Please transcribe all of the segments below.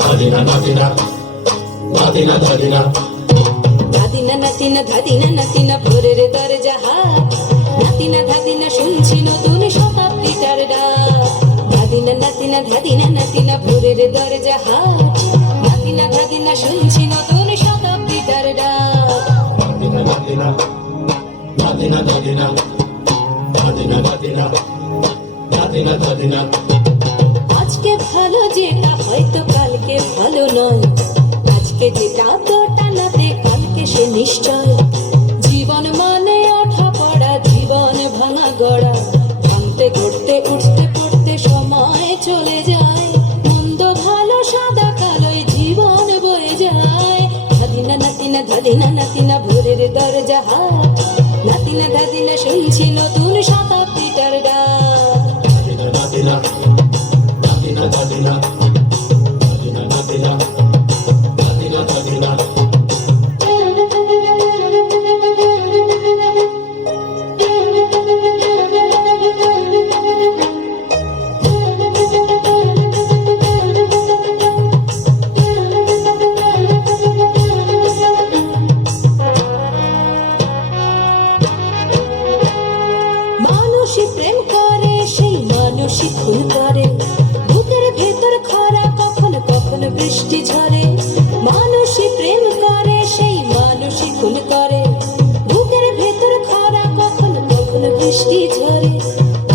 ধাদিনা নাতিনা নাতিনা ধাদিনা ধাদিনা নাতিনা ধাদিনা নাতিনা ভোরের দরজা হাট নাতিনা ধাদিনা শুনছি নতুন শতাব্দীটার ডাক ধাদিনা নাতিনা ধাদিনা নাতিনা ভোরের দরজা হাট নাতিনা ধাদিনা শুনছি নতুন শতাব্দীটার ডাক ধাদিনা নাতিনা নাতিনা ধাদিনা ধাদিনা নাতিনা নাতিনা ধাদিনা আজকে ভালো যেটা হয়তো কালকে ভালো নয় আজকে যেটা তো টানাতে কালকে সে নিশ্চয় জীবন মানে ওঠা পড়া জীবন ভাঙা গড়া ভাঙতে গড়তে উঠতে পড়তে সময় চলে যায় মন্দ ভালো সাদা কালোয় জীবন বয়ে যায় ধাদিনা নাতিনা ধাদিনা নাতিনা ভোরের দরজা হাট নাতিনা ধাদিনা শুনছি নতুন শতাব্দীটার ডাক ধাদিনা নাতিনা নাতিনা ধাদিনা ধাদিনা নাতিনা নাতিনা ধাদিনা মানুষই প্রেম করে সেই মানুষই খুন করে বুকের ভেতর খরা কখন কখন বৃষ্টি ঝরে মানুষই প্রেম করে সেই মানুষই খুন করে বুকের ভেতর খরা কখন কখন বৃষ্টি ঝরে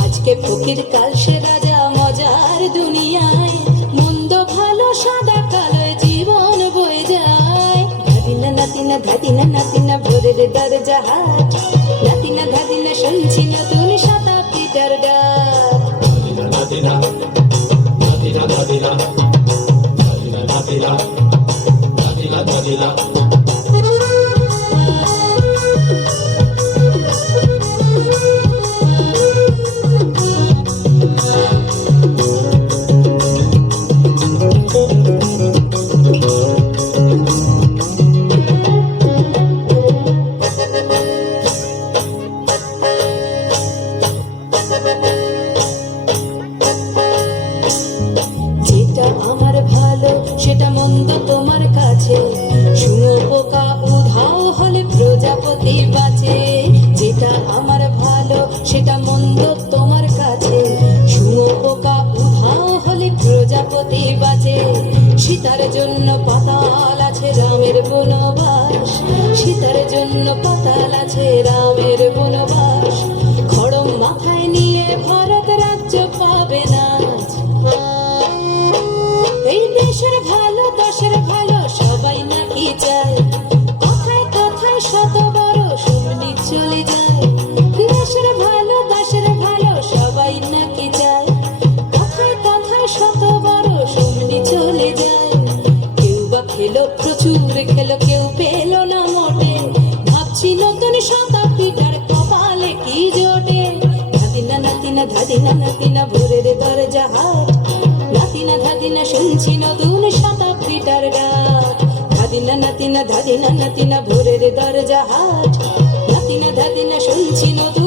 আজকে ফকির কাল সে রাজা মজার দুনিয়ায় মন্দ ভালো সাদা কালো জীবন বয়ে যায় ধাদিনা নাতিনা ধাদিনা নাতিনা ভোরের দরজা হাট নাতিনা ধাদিনা শুনছি নতুন শতাব্দীটার ডাক ধাদিনা নাতিনা নাতিনা ধাদিনা ধাদিনা নাতিনা নাতিনা ধাদিনা যেটা আমার ভালো সেটা মন্দ তোমার কাছে শুঁয়োপোকা উধাও হলে প্রজাপতি বাঁচে যেটা আমার ভালো সেটা মন্দ তোমার কাছে শুঁয়োপোকা উধাও হলে প্রজাপতি বাঁচে সীতার জন্য পাতাল আছে রামের বনবাস সীতার জন্য পাতাল আছে রামের বনবাস খড়ম মাথায় নিয়ে ভারত রাজ্য পাবে না এই দেশের ভালো দশের ভালো সবাই নাকি চায় কথায় কথায় শত বড় শুনি চলে যায় দেশের ভালো দশের ভালো সবাই নাকি চায় কথায় কথায় শত বড় শুনি চলে যায় কেউ বা খেলো প্রচুর খেলো কেউ পেলো না মোটে ভাবছি নতুন শতাব্দীটার কপালে কি জোটে ধাদিনা নাতিনা ধাদিনা নাতিনা ভোরের দরজা হাট নাতিনা ধাদিনা শুনছি নতুন শতাব্দীটার ডাক ধাদিনা নাতিনা ধাদিনা নাতিনা ভোরের দরজা হাট নাতিনা ধাদিনা শুনছি নতুন